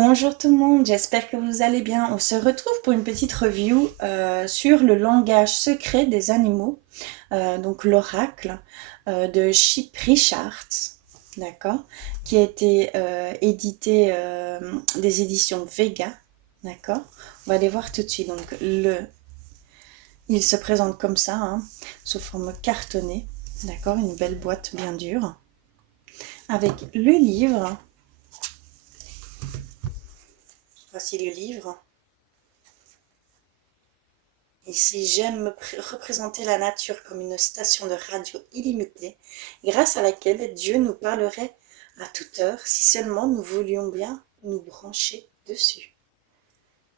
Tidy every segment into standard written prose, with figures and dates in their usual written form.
Bonjour tout le monde, j'espère que vous allez bien. On se retrouve pour une petite review sur le langage secret des animaux, donc l'oracle de Chip Richards, d'accord, qui a été édité des éditions Vega, d'accord. On va aller voir tout de suite. Donc il se présente comme ça, hein, sous forme cartonnée, d'accord, une belle boîte bien dure, avec le livre. Voici le livre. Ici, j'aime représenter la nature comme une station de radio illimitée, grâce à laquelle Dieu nous parlerait à toute heure si seulement nous voulions bien nous brancher dessus.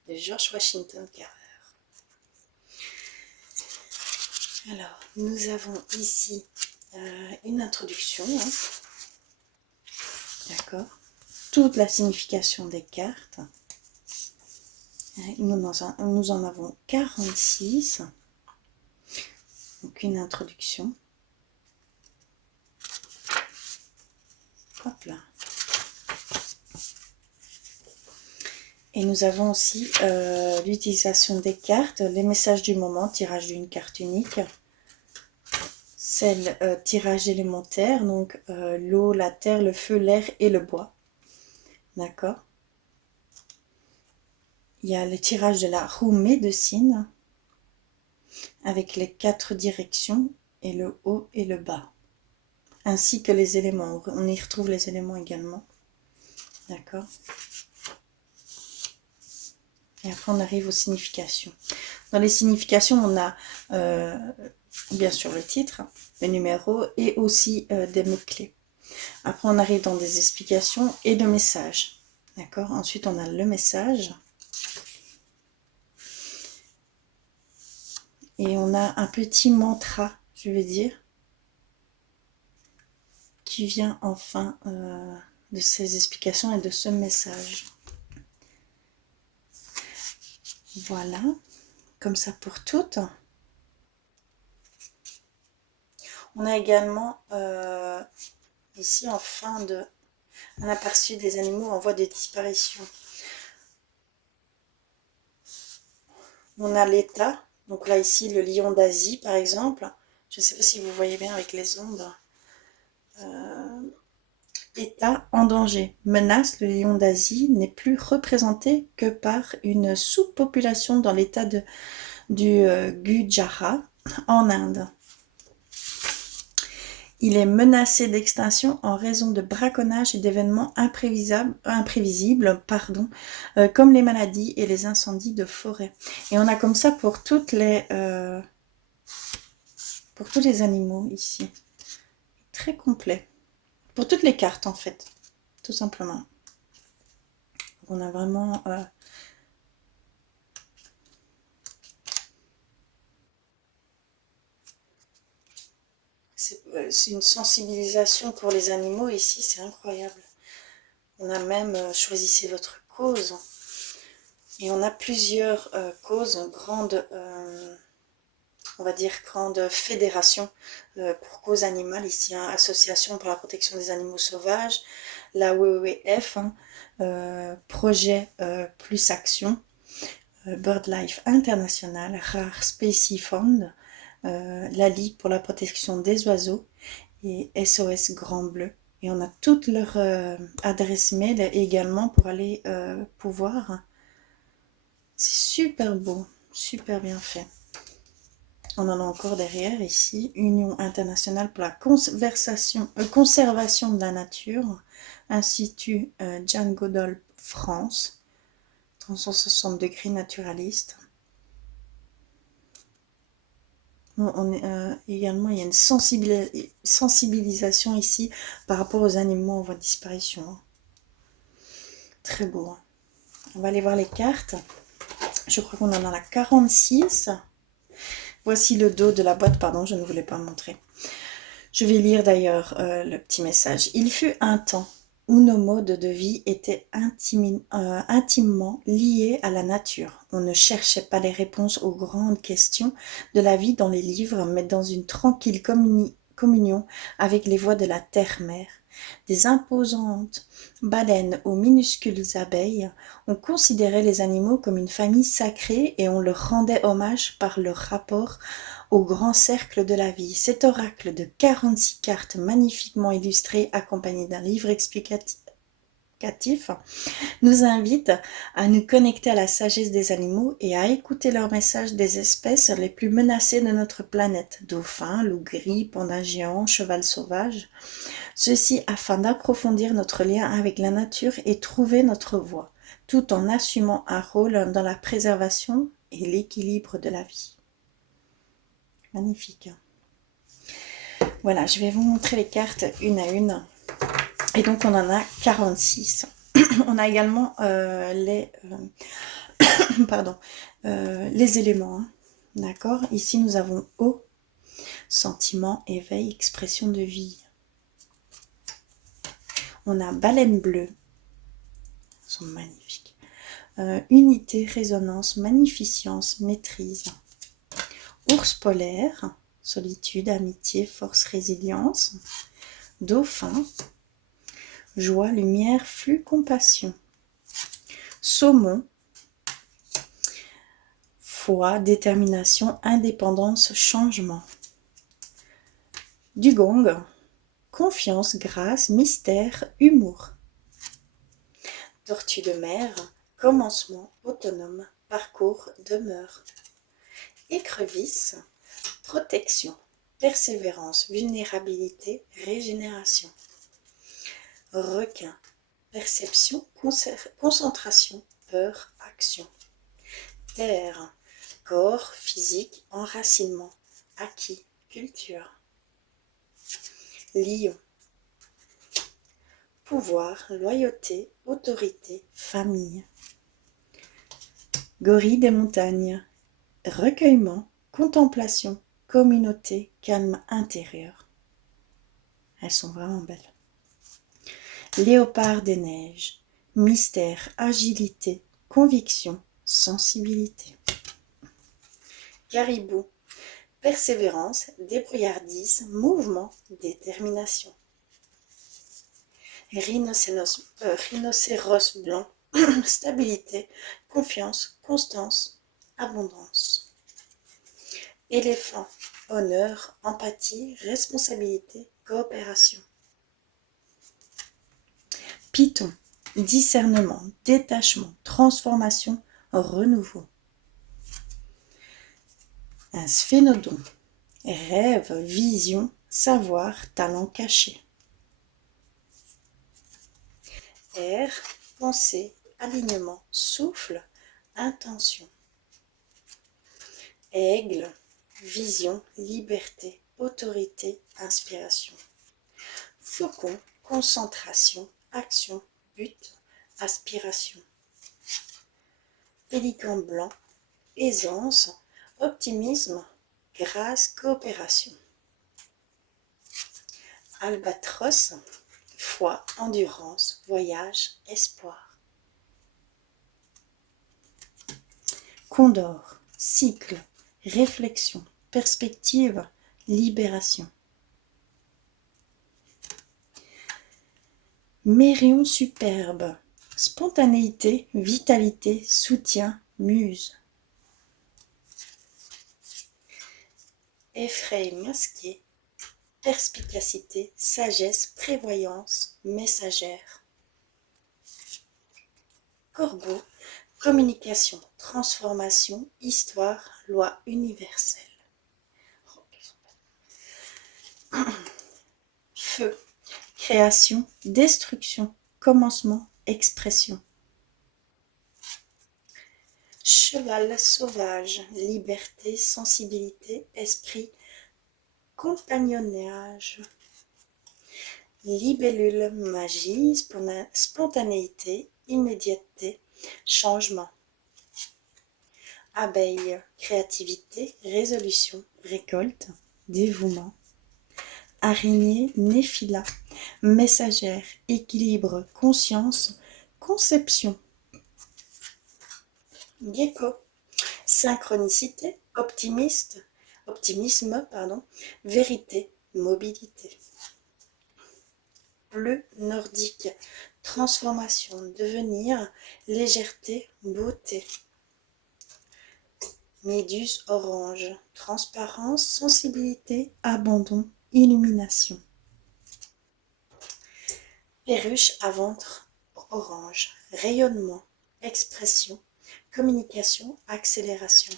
De George Washington Carver. Alors, nous avons ici une introduction, hein, d'accord, toute la signification des cartes. Nous en avons 46. Donc une introduction. Hop là. Et nous avons aussi l'utilisation des cartes, les messages du moment, tirage d'une carte unique, celle tirage élémentaire, donc l'eau, la terre, le feu, l'air et le bois. D'accord. Il y a le tirage de la roue médecine, avec les 4 directions, et le haut et le bas. Ainsi que les éléments, on y retrouve les éléments également. D'accord. Et après, on arrive aux significations. Dans les significations, on a bien sûr le titre, le numéro et aussi des mots-clés. Après, on arrive dans des explications et le message. D'accord. Ensuite, on a le message. Et on a un petit mantra, je vais dire, qui vient en fin de ces explications et de ce message. Voilà, comme ça pour toutes. On a également ici en fin de un aperçu des animaux en voie de disparition. On a l'état, donc là ici le lion d'Asie par exemple. Je ne sais pas si vous voyez bien avec les ondes. État en danger. Menace, le lion d'Asie n'est plus représenté que par une sous-population dans l'état du Gujarat en Inde. Il est menacé d'extinction en raison de braconnage et d'événements imprévisibles, comme les maladies et les incendies de forêt. Et on a comme ça pour tous les animaux ici. Très complet. Pour toutes les cartes en fait, tout simplement. On a vraiment... c'est une sensibilisation pour les animaux ici, c'est incroyable. On a même choisissez votre cause. Et on a plusieurs causes, grandes, on va dire grandes fédérations pour cause animale ici, hein, Association pour la protection des animaux sauvages, la WWF, hein, Projet Plus Action, BirdLife International, Rare Species Fund, la Ligue pour la protection des oiseaux et SOS Grand Bleu. Et on a toutes leurs adresses mail également pour aller pouvoir. C'est super beau, super bien fait. On en a encore derrière ici, Union internationale pour la conservation de la nature, Institut Jeanne Godol France, 360 degrés naturaliste. Également, il y a une sensibilisation ici par rapport aux animaux en voie de disparition. Très beau. Hein. On va aller voir les cartes. Je crois qu'on en a la 46. Voici le dos de la boîte, pardon, je ne voulais pas montrer. Je vais lire d'ailleurs le petit message. Il fut un temps où nos modes de vie étaient intimement liés à la nature. On ne cherchait pas les réponses aux grandes questions de la vie dans les livres, mais dans une tranquille communion avec les voix de la terre-mère. Des imposantes baleines aux minuscules abeilles, on considérait les animaux comme une famille sacrée et on leur rendait hommage par leur rapport au grand cercle de la vie. Cet oracle de 46 cartes magnifiquement illustrées, accompagné d'un livre explicatif, nous invite à nous connecter à la sagesse des animaux et à écouter leurs messages des espèces les plus menacées de notre planète. Dauphins, loups gris, pandas géants, cheval sauvage. Ceci afin d'approfondir notre lien avec la nature et trouver notre voie, tout en assumant un rôle dans la préservation et l'équilibre de la vie. Magnifique. Voilà, je vais vous montrer les cartes une à une. Et donc, on en a 46. On a également les éléments. Hein. D'accord. Ici, nous avons eau, sentiment, éveil, expression de vie. On a baleine bleue. Elles sont magnifiques. Unité, résonance, magnificence, maîtrise. Ours polaire, solitude, amitié, force, résilience. Dauphin, joie, lumière, flux, compassion. Saumon, foi, détermination, indépendance, changement. Dugong, confiance, grâce, mystère, humour. Tortue de mer, commencement, autonome, parcours, demeure. Écrevisse, protection, persévérance, vulnérabilité, régénération. Requin, perception, concentration, peur, action. Terre, corps, physique, enracinement, acquis, culture. Lion, pouvoir, loyauté, autorité, famille. Gorille des montagnes, recueillement, contemplation, communauté, calme intérieur. Elles sont vraiment belles. Léopard des neiges, mystère, agilité, conviction, sensibilité. Caribou, persévérance, débrouillardise, mouvement, détermination. Rhinocéros blanc, stabilité, confiance, constance, abondance. Éléphant, honneur, empathie, responsabilité, coopération. Python, discernement, détachement, transformation, renouveau. Un sphénodon, rêve, vision, savoir, talent caché. Air, pensée, alignement, souffle, intention. Aigle, vision, liberté, autorité, inspiration. Faucon, concentration, action, but, aspiration. Pélican blanc, aisance, optimisme, grâce, coopération. Albatros, foi, endurance, voyage, espoir. Condor, cycle, réflexion, perspective, libération. Mérion superbe, spontanéité, vitalité, soutien, muse. Effraie masqué, perspicacité, sagesse, prévoyance, messagère. Corbeau, communication, transformation, histoire, loi universelle. Feu, création, destruction, commencement, expression. Cheval sauvage, liberté, sensibilité, esprit, compagnonnage. Libellule, magie, spontanéité, immédiateté, changement. Abeille, créativité, résolution, récolte, dévouement. Araignée, néphila, messagère, équilibre, conscience, conception. Gecko, synchronicité, optimisme, vérité, mobilité. bleu nordique, transformation, devenir, légèreté, beauté. Méduse orange, transparence, sensibilité, abandon, illumination. Perruche à ventre orange, rayonnement, expression, communication, accélération.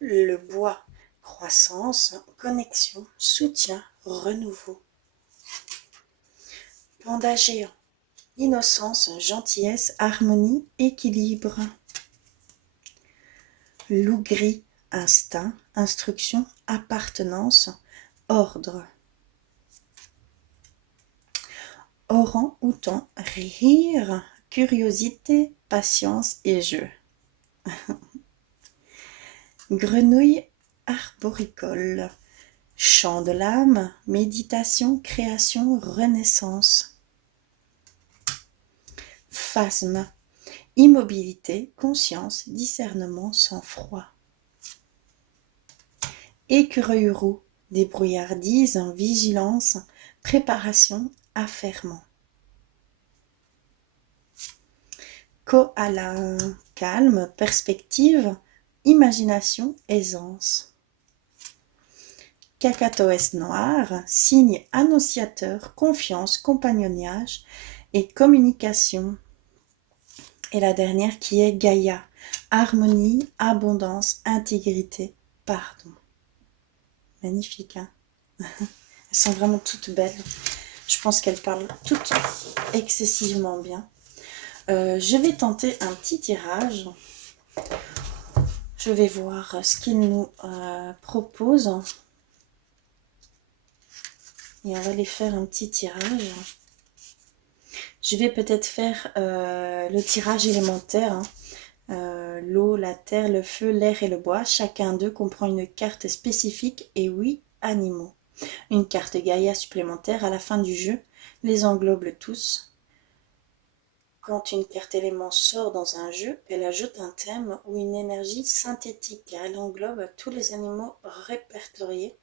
Le bois, croissance, connexion, soutien, renouveau. Panda géant, innocence, gentillesse, harmonie, équilibre. Loup gris, instinct, instruction, appartenance, ordre. Orang-outan, rire, curiosité, patience et jeu. Grenouille arboricole, chant de l'âme, méditation, création, renaissance. Phasme, immobilité, conscience, discernement, sang-froid. Écureuil roux, débrouillardise, vigilance, préparation, affairement. Koala, calme, perspective, imagination, aisance. Cacatoès noir, signe annonciateur, confiance, compagnonnage et communication. Et la dernière qui est Gaïa, harmonie, abondance, intégrité, pardon. Magnifique, hein? Elles sont vraiment toutes belles. Je pense qu'elles parlent toutes excessivement bien. Je vais tenter un petit tirage. Je vais voir ce qu'il nous propose. Et on va les faire un petit tirage. Je vais peut-être faire le tirage élémentaire. L'eau, la terre, le feu, l'air et le bois. Chacun d'eux comprend une carte spécifique et 8 animaux. Une carte Gaïa supplémentaire à la fin du jeu les englobe tous. Quand une carte élément sort dans un jeu, elle ajoute un thème ou une énergie synthétique. Elle englobe tous les animaux répertoriés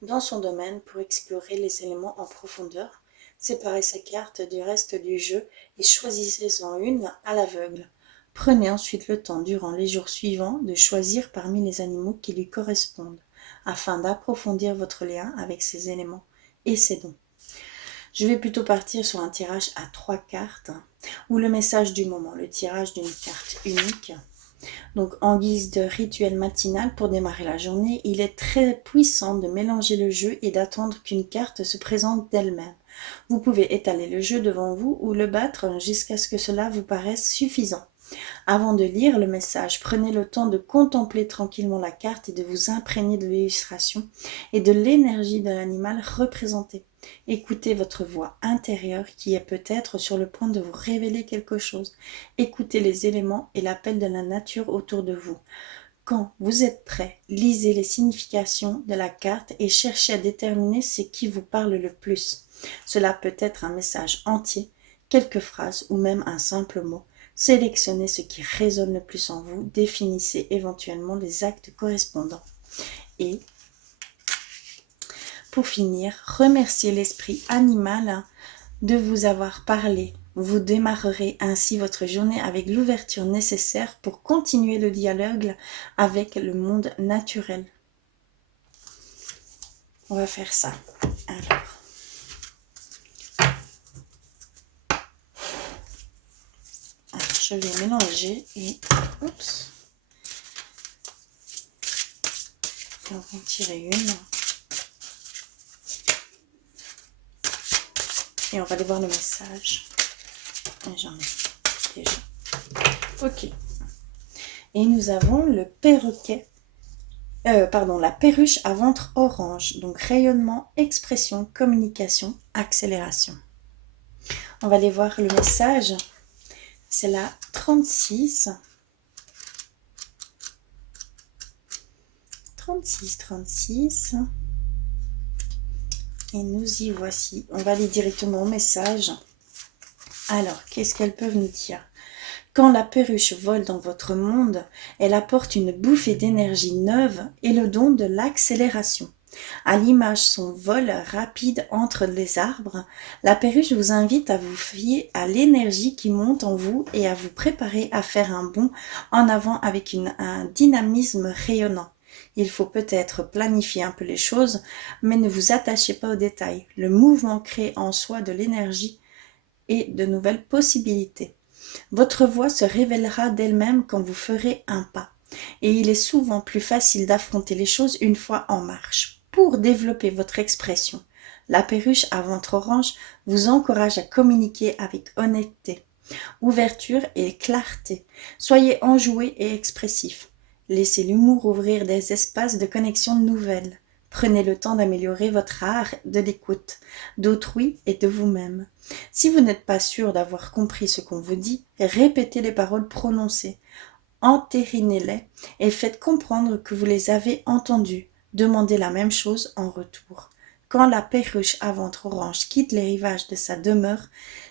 dans son domaine pour explorer les éléments en profondeur. Séparez ces cartes du reste du jeu et choisissez-en une à l'aveugle. Prenez ensuite le temps durant les jours suivants de choisir parmi les animaux qui lui correspondent, afin d'approfondir votre lien avec ces éléments et ces dons. Je vais plutôt partir sur un tirage à 3 cartes, ou le message du moment, le tirage d'une carte unique. Donc en guise de rituel matinal pour démarrer la journée, il est très puissant de mélanger le jeu et d'attendre qu'une carte se présente d'elle-même. Vous pouvez étaler le jeu devant vous ou le battre jusqu'à ce que cela vous paraisse suffisant. Avant de lire le message, prenez le temps de contempler tranquillement la carte et de vous imprégner de l'illustration et de l'énergie de l'animal représenté. Écoutez votre voix intérieure qui est peut-être sur le point de vous révéler quelque chose. Écoutez les éléments et l'appel de la nature autour de vous. Quand vous êtes prêt, lisez les significations de la carte et cherchez à déterminer ce qui vous parle le plus. Cela peut être un message entier, quelques phrases ou même un simple mot. Sélectionnez ce qui résonne le plus en vous, définissez éventuellement les actes correspondants. Et pour finir, remerciez l'esprit animal de vous avoir parlé. Vous démarrerez ainsi votre journée avec l'ouverture nécessaire pour continuer le dialogue avec le monde naturel. On va faire ça. Alors je vais mélanger et oups. On va en tirer une. Et on va aller voir le message. J'en ai déjà. Ok. Et nous avons le perroquet. La perruche à ventre orange. Donc rayonnement, expression, communication, accélération. On va aller voir le message. C'est la 36. 36. Et nous y voici. On va aller directement au message. Alors, qu'est-ce qu'elles peuvent nous dire? Quand la perruche vole dans votre monde, elle apporte une bouffée d'énergie neuve et le don de l'accélération. À l'image son vol rapide entre les arbres, la perruche vous invite à vous fier à l'énergie qui monte en vous et à vous préparer à faire un bond en avant avec un dynamisme rayonnant. Il faut peut-être planifier un peu les choses, mais ne vous attachez pas aux détails. Le mouvement crée en soi de l'énergie et de nouvelles possibilités. Votre voix se révélera d'elle-même quand vous ferez un pas. Et il est souvent plus facile d'affronter les choses une fois en marche. Pour développer votre expression, la perruche à ventre orange vous encourage à communiquer avec honnêteté, ouverture et clarté. Soyez enjoué et expressif. Laissez l'humour ouvrir des espaces de connexion nouvelles. Prenez le temps d'améliorer votre art de l'écoute, d'autrui et de vous-même. Si vous n'êtes pas sûr d'avoir compris ce qu'on vous dit, répétez les paroles prononcées, entérinez-les et faites comprendre que vous les avez entendues. Demandez la même chose en retour. Quand la perruche à ventre orange quitte les rivages de sa demeure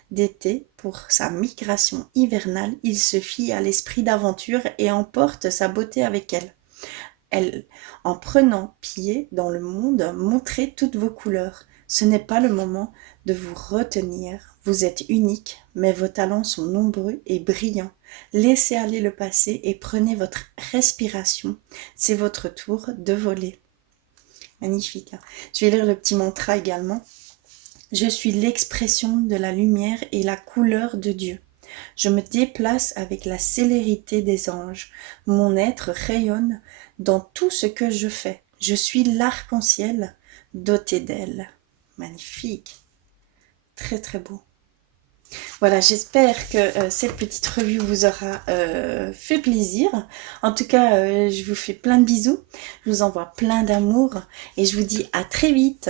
d'été pour sa migration hivernale, il se fie à l'esprit d'aventure et emporte sa beauté avec elle. En prenant pied dans le monde, montrez toutes vos couleurs. Ce n'est pas le moment de vous retenir. Vous êtes unique, mais vos talents sont nombreux et brillants. Laissez aller le passé et prenez votre respiration. C'est votre tour de voler. Magnifique. Hein. Je vais lire le petit mantra également. Je suis l'expression de la lumière et la couleur de Dieu. Je me déplace avec la célérité des anges. Mon être rayonne dans tout ce que je fais. Je suis l'arc-en-ciel doté d'ailes. Magnifique. Très très beau. Voilà, j'espère que cette petite revue vous aura fait plaisir. En tout cas, je vous fais plein de bisous. Je vous envoie plein d'amour et je vous dis à très vite.